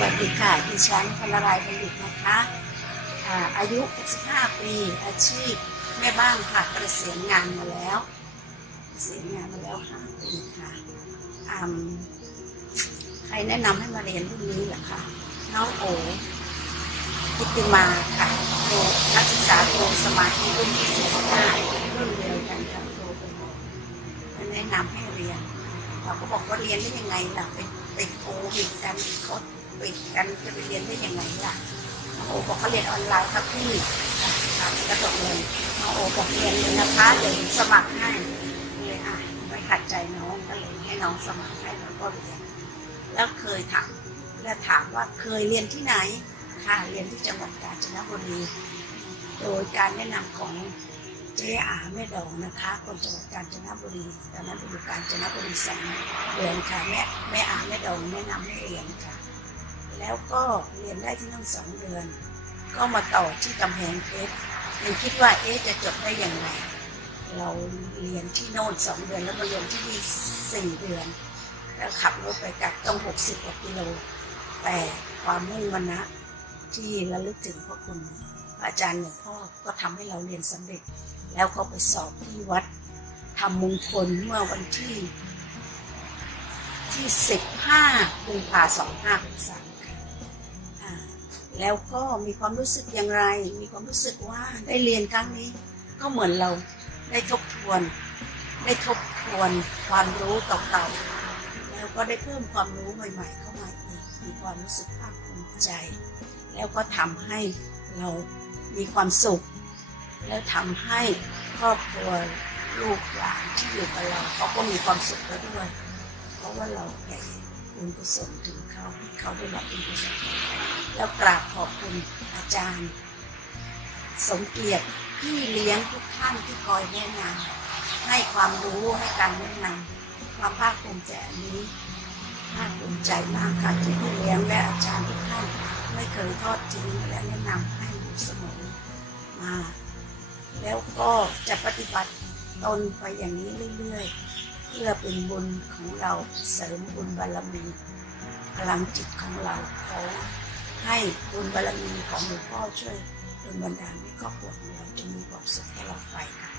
วัสดีค่ะดิฉันพลรายบัณฑิตนะคะอาอายุ 65 ปี อาชีพแม่บ้านค่ะเกษียณงานมาแล้วเกษียณงานมาแล้ว 5 ปีค่ะใครแนะนำให้มาเรียนรุ่นนี้เหรอคะน้องโอกิติมาค่ะโทนักศึกษาโทสมาธิรุ่นที่45รุ่นเดียวกันกับโทแนะนำให้เรียน เราก็บอกว่าเรียนได้ยังไงล่ะเป็น ติดโควิดกันเขาปิดกันจะไปเรียนได้ยังไงล่ะน้องโอบอกเขาเรียนออนไลน์ครับพี่ครับก็ตกเลยน้องโอบอกเรียนเลยนะคะเดี๋ยวสมัครให้เลยอะไม่ขัดใจน้องก็เลยให้น้องสมัครให้แล้วก็เรียนแล้วเคยถามแล้วถามว่าเคยเรียนที่ไหนค่ะเรียนที่จังหวัดกาญจนบุรี โดยการแนะนำของ เจ๊อาแม่ดองนะคะคนจังหวัดกาญจนบุรีตอนนั้นอยู่กาญจนบุรีสองเดือนค่ะแม่แม่อาแม่ดองแนะนำให้เรียนค่ะ แล้วก็เรียนได้ที่นั่นสองเดือน ก็มาต่อที่กำแพงเพชรยังคิดว่าเอ๊จะจบได้อยังไงเราเรียนที่โน่นสองเดือนแล้วมาเรียนที่นี่สี่เดือนแล้วขับรถไปกลับต้องหกสิบกว่ากิโลแต่ความมุ่งมันนะที่ระลึกถึงพระคุณ อาจารย์หลวงพ่อก็ทำให้เราเรียนสำเร็จ แล้วก็ไปสอบที่วัดทำมงคลเมื่อวันที่ ที่สิบห้ากุมภาสองห้าสามค่ะแล้วก็มีความรู้สึกอย่างไร มีความรู้สึกว่าได้เรียนครั้งนี้ ก็เหมือนเราได้ทบทวน ได้ทบทวนความรู้เก่าๆ แล้วก็ได้เพิ่มความรู้ใหม่ ๆ เข้ามาอีก มีความรู้สึกภาคภูมิใจ แล้วก็ทำให้เรา มีความสุข แล้วทำให้ครอบครัวลูกหลานที่อยู่กับเราเขาก็มีความสุขแล้วด้วย เพราะว่าเราแผ่บุญกุศลถึงเขาให้เขาได้รับบุญกุศลแล้วกราบขอบคุณอาจารย์ สมเกียรติพี่เลี้ยงทุกท่านที่คอยแนะนำให้ความรู้ให้การแนะนำความภาคภูมิใจอันนี้ภาคภูมิใจมากค่ะที่พี่เลี้ยงและอาจารย์ทุกท่านไม่เคยทอดทิ้งและแนะนำ อยู่เสมอมา แล้วก็จะปฏิบัติตนไปอย่างนี้เรื่อยๆ เพื่อเป็นบุญของเราเสริมบุญบารมี พลังจิตของเราขอให้บุญบารมีของหลวงพ่อช่วยดลบันดาลให้ครอบครัวของเราจะมีความสุขตลอดไปค่ะ